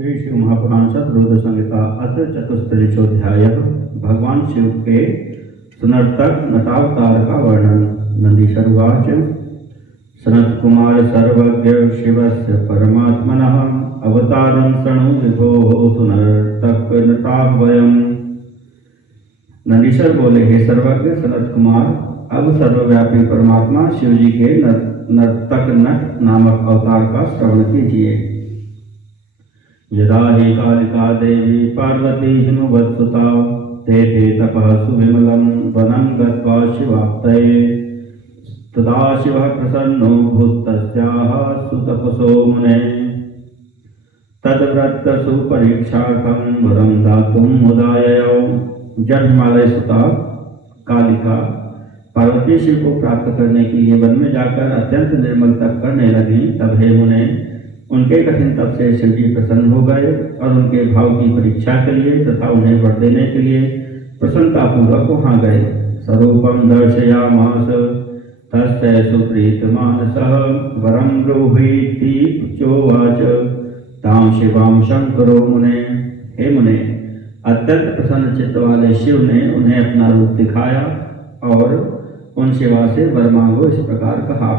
श्री शिव महापुराण शतरुद्र संहिता अथ चतुस्त्रिशोध्याय। भगवान शिव के सुनर्तक नटावतार का वर्णन। नंदीश्वरुवाच सनत कुमार सर्वज्ञ शिवस्य परमात्मनः अवतारं शृणु विभो सुनर्तक नटावयम्। नंदीश्वर बोले, हे सर्वज्ञ सनत कुमार, अब सर्वव्यापी परमात्मा शिव जी के नर्तक नट नामक अवतार का श्रवण कीजिए। यदा हि कालिका देवी पार्वती हिमवत्सुता ते तपः सुविमलं वनं गत्वा शिवाप्तये तदा शिवः प्रसन्नो भूत्तस्याः सुतपसो मुने तद्व्रत सुपरीक्षार्थं वरं दातुं मुदाययौ। जब हिमालय सुता कालिका पार्वती शिव को प्राप्त करने के लिए वन में जाकर अत्यंत निर्मल तप करने लगी, तब हे मुने, उनके कठिन तप से शिव जी प्रसन्न हो गए और उनके भाव की परीक्षा के लिए तथा उन्हें वर देने के लिए प्रसन्नतापूर्वक वहां गए। स्वरूपम दर्शयामास तस्य सुप्रीतमानसः वरं ब्रूहीति चोवाच तां शिवां शंकरो मुने। हे मुने, अत्यंत प्रसन्न चित्त वाले शिव ने उन्हें अपना रूप दिखाया और उन शिवा से वर मांगो इस प्रकार कहा।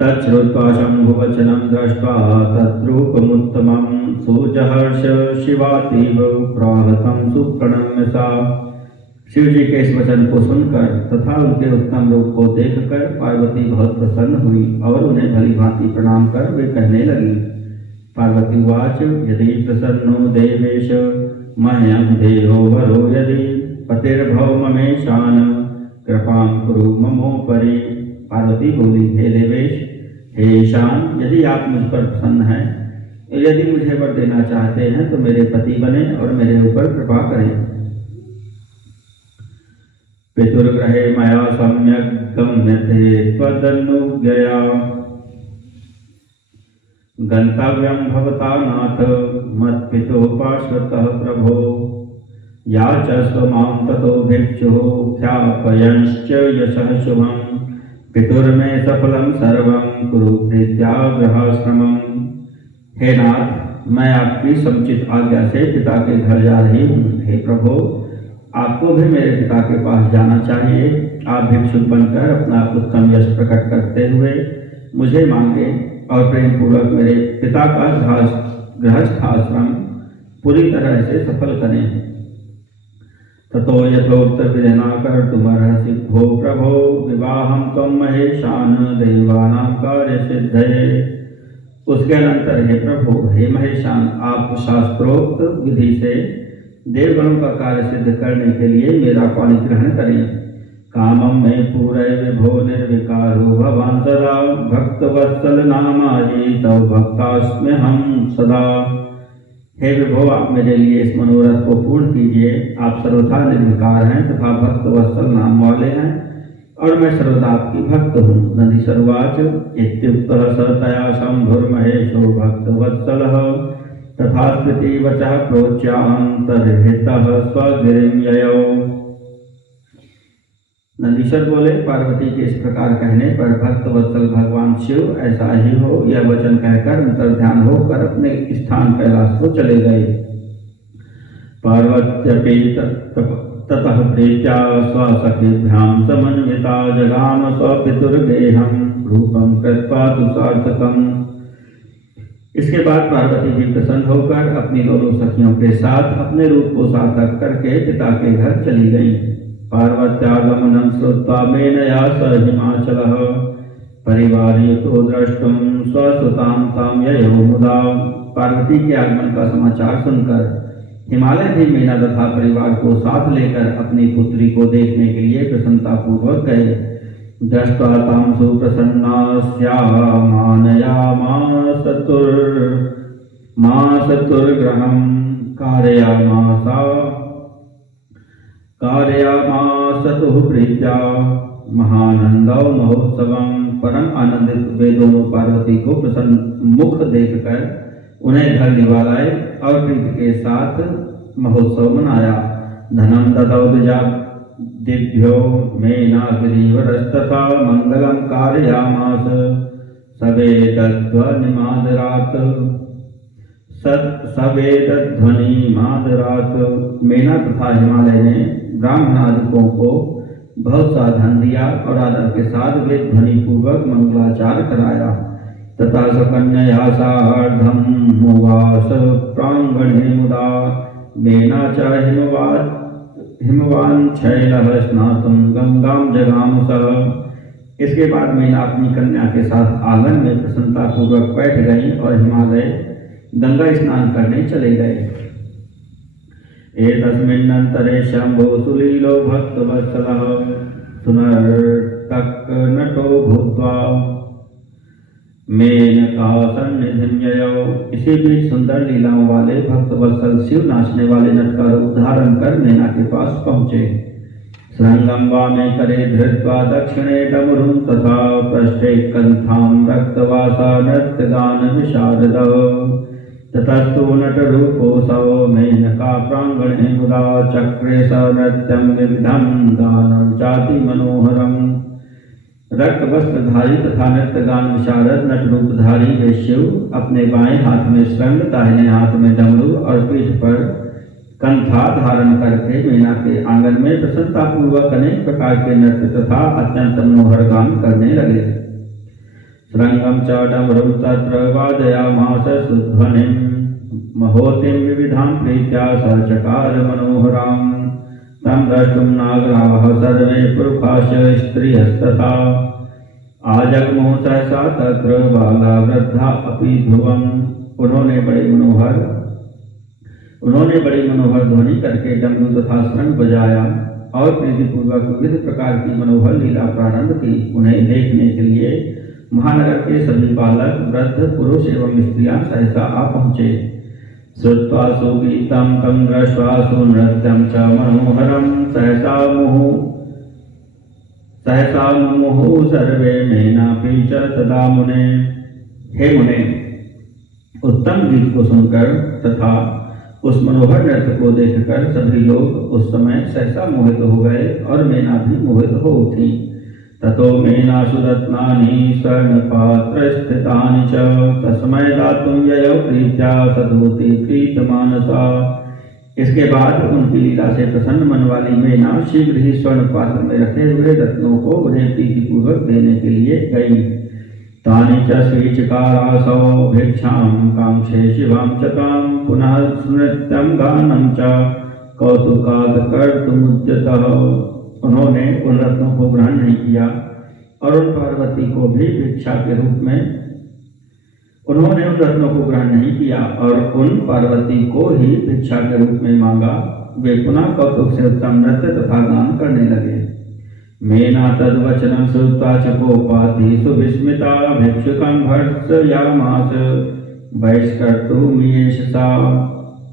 तच्छ्रुत्वा शंभुवचनं दृष्ट्वा तद्रूपमुत्तमं सुजहर्ष शिवातीव प्राहतं सुप्रणम्य सा। शिव जी के इस वचन को सुनकर तथा उनके उत्तम रूप को देखकर पार्वती बहुत प्रसन्न हुई और उन्हें भली भांति प्रणाम कर वे कहने लगी। पार्वती वाच यदि प्रसन्नो देवेश मह्यंधेयो वरो यदि पतिर्भव ममेशान कृपां कुरु ममोपरि। पार्वती बोली, हे देवेश, हे ईशान, यदि आप मुझ पर प्रसन्न हैं, यदि मुझे वर देना चाहते हैं तो मेरे पति बने और मेरे ऊपर कृपा करें। पितुर्गृहे मया सम्यक् गम्यते त्वदनुज्ञया गन्तव्यं भवता नाथ मत्पितुः पार्श्वतः प्रभो। याचस्व मां ततो भिक्षुः ख्यापयंश्च यशः शुभम् पितुर्मे सफलम सर्वं कुरु प्रीत्या गृहाश्रमम्। हे नाथ, मैं आपकी समुचित आज्ञा से पिता के घर जा रही हूँ। हे प्रभु, आपको भी मेरे पिता के पास जाना चाहिए। आप भिक्षुक बनकर अपना उत्तम यश प्रकट करते हुए मुझे मांगे और प्रेम पूर्वक मेरे पिता का गृहस्थाश्रम पूरी तरह से सफल करें। ततो यथोक्त विधिना कर्तुमर्हसि भो प्रभो विवाहं त्वं महेशान देवानां कार्य सिद्धये। उसके अनंतर हे प्रभु, हे महेशान, आप शास्त्रोक्त विधि से देवगणों का कार्य सिद्ध करने के लिए मेरा पाणी ग्रहण करें। कामं मे पूरय विभो निर्विकारो भवान् सदा भक्तवत्सल नामायि तव भक्तास्म्यहं सदा। हे विभो, आप मेरे लिए इस मनोरथ को पूर्ण कीजिए। आप सर्वथा निर्विकार हैं तथा भक्त वत्सल नाम वाले हैं और मैं सर्वदा आपकी भक्त हूँ। नंदीश्वरुवाच इत्युक्तः स तया शंभुर्महेशो भक्त वत्सलः तथा स्मृति वचः प्रोच्यान्तर्हितः स्वगिरिं ययौ। नंदीश्वर बोले, पार्वती के इस प्रकार कहने पर भक्त वत्सल भगवान शिव ऐसा ही हो यह वचन कहकर अंतर्ध्यान होकर अपने स्थान कैलाश को चले गए। पार्वत्यपि ततः प्रीत्या स्वसखिभ्यां समन्विता जगाम स्वपितुर्गेहं रूपं कृत्वा तु सार्थकम्। इसके बाद पार्वती भी प्रसन्न होकर अपनी दोनों सखियों के साथ अपने रूप को सार्थक करके पिता के घर चली गईं। पार्वत्यागमनं श्रुत्वा मेनया स हिमाचलः परिवारयुतो द्रष्टुं स्वसुतां तां ययौ मुदा। पार्वती के आगमन का समाचार सुनकर हिमालय भी मेना तथा परिवार को साथ लेकर अपनी पुत्री को देखने के लिए प्रसन्नतापूर्वक गए। दृष्ट्वा तां सुप्रसन्नास्यामानसतुर्गृहं कारयामासतुः प्रीत्या महानंदौ महोत्सवं। परम आनंदित वे दोनों पार्वती को प्रसन्न मुख देखकर उन्हें घर दिवा लाए और प्रीति के साथ महोत्सव मनाया। धनम ददौ दिभ्यो मेनागिरीवरस्तथा मंगलम कारयामास सवेदध्वनिमादरात्। सवेद ध्वनि मादरात। मेना तथा हिमालय ने ब्राह्मणादिकों को बहुत सा धन दिया और आदर के साथ वे ध्वनि पूर्वक मंगलाचार कराया। तथा सकन्या सार्धम मुवास प्रांगणे मुदा मेना च हिमवान शैलः स्नातुं गंगाम जगाम सह। इसके बाद मेना अपनी कन्या के साथ आंगन में प्रसन्नता पूर्वक बैठ गई और हिमालय गंगा स्नान करने चले गए। एतस्मिन्नन्तरे शंभो सुलीलो भक्तवत्सलः सुनर्तक नटो भूत्वा मेनका सन्निधिं ययौ। इसी बीच सुंदर लीलाओं वाले भक्तवत्सल शिव नाचने वाले नट का रूप धारण कर मेना के पास पहुँचे। श्रृंगं वामे करे धृत्वा दक्षिणे डमरुं तथा पृष्ठे कंठां रक्तवासा नृत्यगान विशारदः। ततस्तु नटरूपोऽसौ मेनका प्रांगणे मुदा चक्रे स नृत्यं विविधं गानं चाति मनोहरम्। रक्त वस्त्रधारी तथा नृत्यगान विशारद नट रूपधारी वे शिव अपने बाएं हाथ में श्रृंग, दाहिने हाथ में डमरू और पीठ पर कंठा धारण करके मेना के आंगन में प्रसन्नतापूर्वक अनेक प्रकार के नृत्य तथा अत्यंत मनोहर गान करने लगे। श्रृंगं च डमरुं तत्र वादयामास सुध्वनिं महोतिं विविधां प्रीत्या स चकार मनोहरां। तं द्रष्टुं नागराः सर्वे पुरुषाश्च स्त्रियस्तथा आजग्मुः सहसा तत्र बाला वृद्धा अपि ध्रुवम्। उन्होंने बड़ी मनोहर ध्वनि करके डमरू तथा शंख बजाया और प्रीतिपूर्वक विविध प्रकार की मनोहर लीला प्रारंभ की। उन्हें देखने के लिए महानगर के सभी बालक, वृद्ध, पुरुष एवं स्त्रियां सहसा आ पहुँचे। श्रुत्वा सुगीतं तं दृष्ट्वा सुनृत्यं च मनोहरं सहसा मुमुहुः सर्वे मेनापि च तदा मुने। हे मुने, उत्तम गीत को सुनकर तथा उस मनोहर नृत्य को देखकर सभी लोग उस समय सहसा मोहित हो गए और मेना भी मोहित हो उठी। ततो मेनाशु रत्नानि स्वर्णपात्रस्थितानि च तस्मै दातुं ययौ प्रीत्या सदोति प्रीतमानसा। इसके बाद उनकी लीला से प्रसन्न मन वाली मेना शीघ्र ही स्वर्ण पात्र में रखे हुए रत्नों को उन्हें प्रीतिपूर्वक देने के लिए गई। तानि च श्रीचकारासौ भिक्षां कांक्षे शिवां च तां पुनः नृत्यं गानं च कौतुकात् कर्तुमुद्यतः। उन्होंने उन रत्नों को ग्रहण नहीं किया और उन पार्वती को भी भिक्षा के रूप में भिक्षा के रूप में मांगा। वे पुनः कौतुक से उत्तम नृत्य तथा गान करने लगे। मेना तद्वचनं श्रुत्वा च कोपाति सुविस्मिता भिक्षुकं भर्त्सयामास बहिष्कर्तुमीशसा।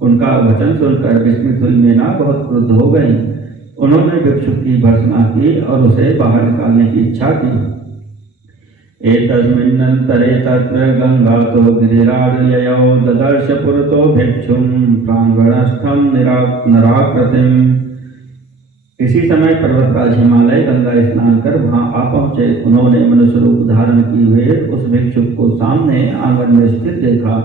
उनका वचन सुनकर विस्मित हुई मेना बहुत क्रुद्ध हो गई। उन्होंने भिक्षुक की भर्त्सना की और उसे बाहर निकालने की इच्छा की। एतस्मिन्नन्तरे तत्र गंगातो गिरिराजयौ ददर्श पुरतो भिक्षुं प्रांगणस्थं नराकृतिम्। इसी समय पर्वतराज हिमालय गंगा स्नान कर वहां आ पहुंचे। उन्होंने मनुष्य रूप धारण किए हुए उस भिक्षुक को सामने आंगन में स्थित देखा।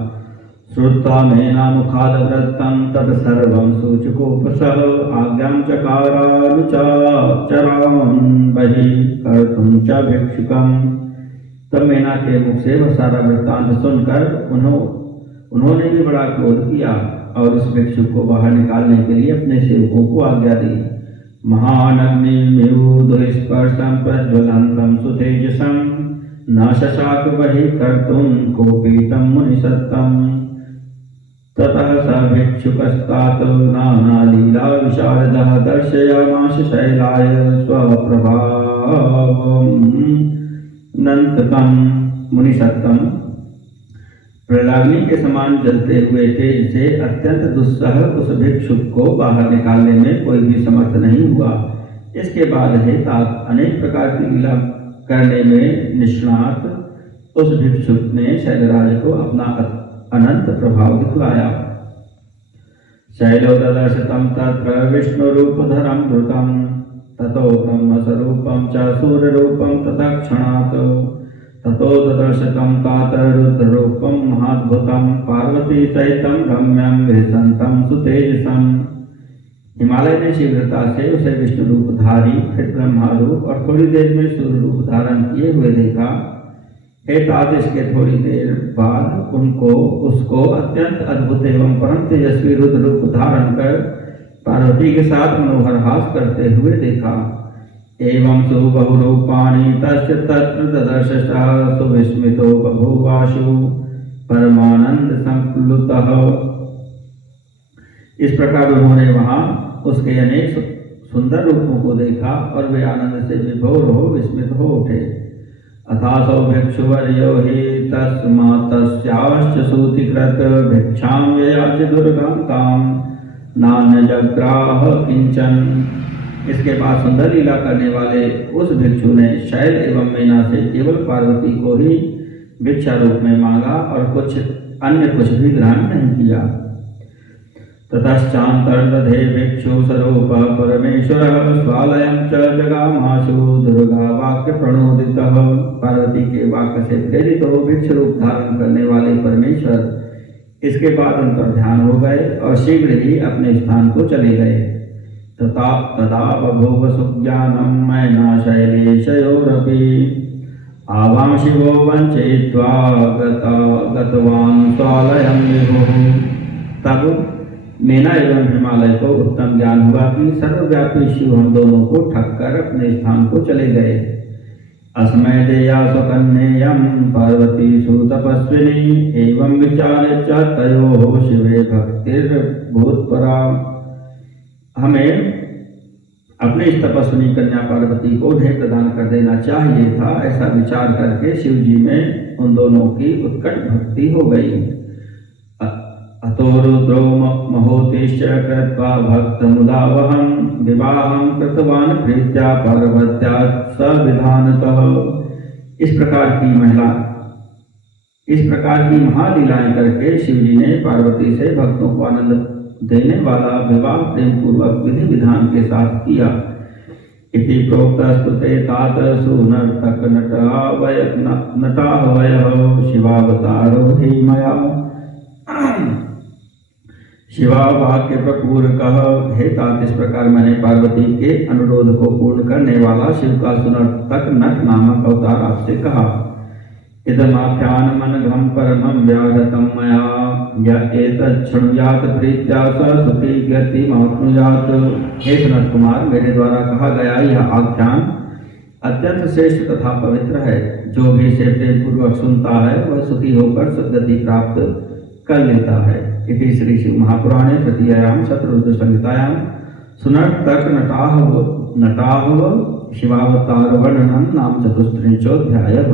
श्रुत्वा मेना मुखादवृत्तं तत्सर्वं सूचकोपसः आज्ञां चकारानुचरां बहिः कर्तुं च भिक्षुकम्। तब मेना के मुख से वह सारा वृत्तांत सुनकर उन्होंने भी बड़ा क्रोध किया और उस भिक्षुक को बाहर निकालने के लिए अपने सेवकों को आज्ञा दी। महानग्निर्म्यूधस्पर्शं प्रज्वलन्तं सुतेजसं न शशाक बहिः कर्तुं कोपीतं मुनिसत्तम्। ततः स भिक्षुकस्तात् नानालीला विशारदः दर्शयामास शैलाय स्वप्रभावम् नन्तकम्। मुनिसत्तम प्रलाग्नि के समान जलते हुए तेज से अत्यंत दुस्सह उस भिक्षुक को बाहर निकालने में कोई भी समर्थ नहीं हुआ। इसके बाद हे तात अनेक प्रकार की लीला करने में निष्णात उस भिक्षुक ने शैलराज को अपना अनंत प्रभाव दिखलाया। शैलो ददर्शतं तत्र विष्णुरूपधरं धृतं ततो ब्रह्मस्वरूपं च सूर्यरूपं तत्क्षणात् ततो ददर्शकं तात रुद्ररूपं महाद्भुतं पार्वती सहितं रम्यं विहसन्तं सुतेजसं। हिमालय ने शीघ्रता से उसे विष्णु रूपधारी, फिर ब्रह्मा रूप और थोड़ी देर में सूर्य रूप धारण किए हुए देखा। हे तात, इसके थोड़ी देर बाद उसको अत्यंत अद्भुत एवं परम तेजस्वी रुद्र रूप धारण कर पार्वती के साथ मनोहर हास करते हुए देखा। एवं सुबहुरूपाणि तस्य तत्र ददर्शः सुविस्मितो बभूवाशु परमानंद संप्लुतः। इस प्रकार उन्होंने वहां उसके अनेक सुंदर रूपों को देखा और वे आनंद से विभोर हो विस्मित हो उठे। अथासौ भिक्षुवर्यो हि तस्मात्तस्याश्च सूतिकृत भिक्षां ययाच दुर्गां तां नान्यजग्राह किंचन। इसके बाद सुंदर लीला करने वाले उस भिक्षु ने शैल एवं मैना से केवल पार्वती को ही भिक्षा रूप में मांगा और कुछ भी ग्रहण नहीं किया। ततश्चान्तर्दधे भिक्षु स्वरूप परमेश्वर स्वालयं च जगामाशु दुर्गा वाक्य प्रणोदितः। पार्वती के वाक्य से प्रेरित हो भिक्षु रूप धारण करने वाले परमेश्वर इसके बाद अंतर्ध्यान हो गए और शीघ्र ही अपने स्थान को चले गए। तदा बभूव सुज्ञानं मैना शैलेशयोरपि आवां शिवो वञ्चयित्वा गतवान् स्वालयं विभुः। तब मैना एवं हिमालय को उत्तम ज्ञान हुआ कि सर्वव्यापी शिव हम दोनों को ठग कर अपने स्थान को चले गए। अस्मै देया सुकन्येयं पार्वती सुतपस्विनी एवं विचार्य च तयोः शिवे भक्तिर्भूतपरा। हमें अपने इस तपस्विनी कन्या पार्वती को उन्हें प्रदान कर देना चाहिए था। ऐसा विचार करके शिव जी में उन दोनों की उत्कट भक्ति हो गई। अतो रुद्रो महोतिश्च कृत्वा भक्तमुदावहं विवाहं कृतवान् प्रीत्या पार्वत्या सविधानतः। इस प्रकार की महालीलाएं करके शिवजी ने पार्वती से भक्तों को आनंद देने वाला विवाह प्रेम पूर्वक विधि विधान के साथ किया। इति प्रोक्तस्तुते तात सुनर्तक नटाहवयः शिवावतारो हि मया। शिवा वाक्य प्रपूरकः। हे तात, इस प्रकार मैंने पार्वती के अनुरोध को पूर्ण करने वाला शिव का सुनर्तक नट नामक अवतार आपसे कहा। इदमाख्यानमनघं परमं व्याहृतं मया य एतच्छृणुयात् प्रीत्या स सुखी गतिमाप्नुयात्। हे सनत कुमार, मेरे द्वारा कहा गया यह आख्यान अत्यंत श्रेष्ठ तथा पवित्र है। जो भी इसे प्रेम पूर्वक सुनता है वह सुखी होकर सद्गति प्राप्त कर लेता है। इति श्री शिव महापुराणे तृतीयायां शतरुद्र संहितायां सुनर्तक नटाहव शिवावतार वर्णनम नाम चतुस्त्रिंशोऽध्यायः।